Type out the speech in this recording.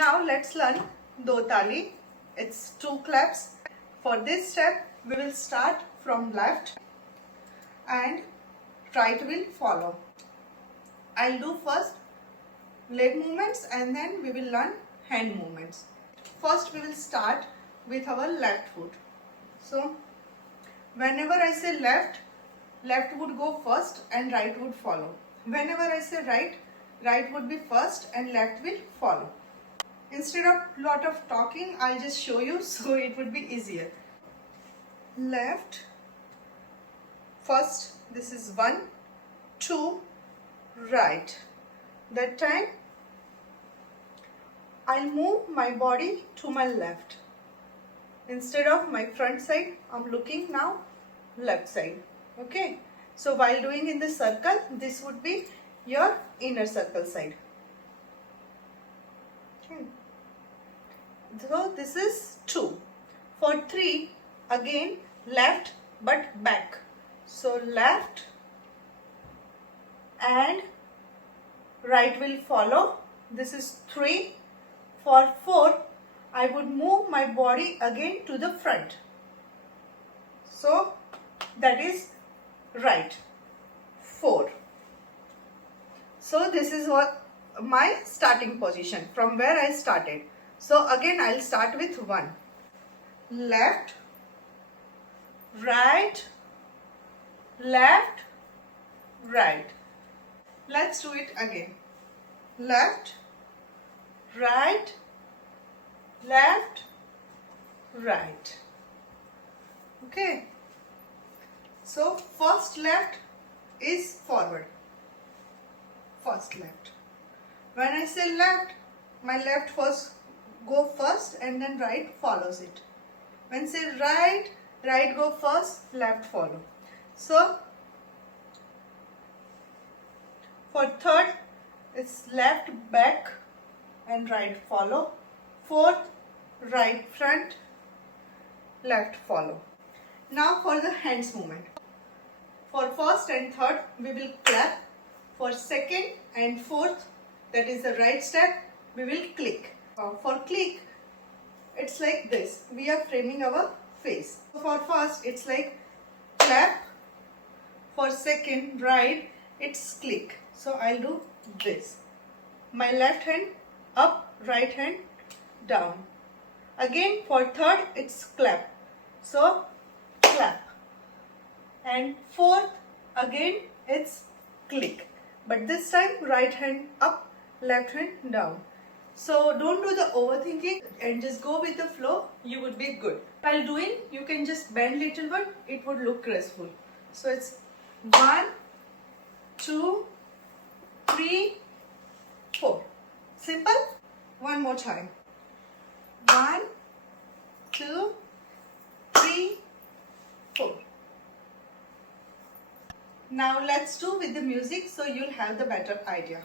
Now let's learn do Tali. It's 2 claps. For this step we will start from left and right will follow. I'll do first leg movements and then we will learn hand movements. First we will start with our left foot. So whenever I say left, left would go first and right would follow. Whenever I say right, right would be first and left will follow. Instead of lot of talking, I'll just show you so it would be easier. Left, first this is 1, 2, right. That time I'll move my body to my left. Instead of my front side, I'm looking now left side. Okay. So while doing in the circle, this would be your inner circle side. Okay. So this is 2. For 3, again left but back. So left and right will follow. This is 3. For 4, I would move my body again to the front. So that is right. 4. So this is what my starting position from where I started. So again I'll start with 1. Left, right, left, right. Let's do it again. Left, right, left, right. Okay. So first left is forward. First left. When I say left, my left first go first and then right follows it. When say right, right go first, left follow. So for third, it's left back and right follow. Fourth, right front, left follow. Now for the hands movement. For first and third, we will clap. For second and fourth, that is the right step, we will click. For click, it's like this. We are framing our face. For first, it's like clap. For second, right, it's click. So I'll do this. My left hand up, right hand down. Again for third, it's clap. So clap. And fourth, again it's click. But this time right hand up, left hand down. So don't do the overthinking and just go with the flow. You would be good. While doing, you can just bend little bit. It would look graceful. So it's 1, 2, 3, 4. Simple. One more time. 1, 2, 3, 4. Now let's do with the music so you'll have the better idea.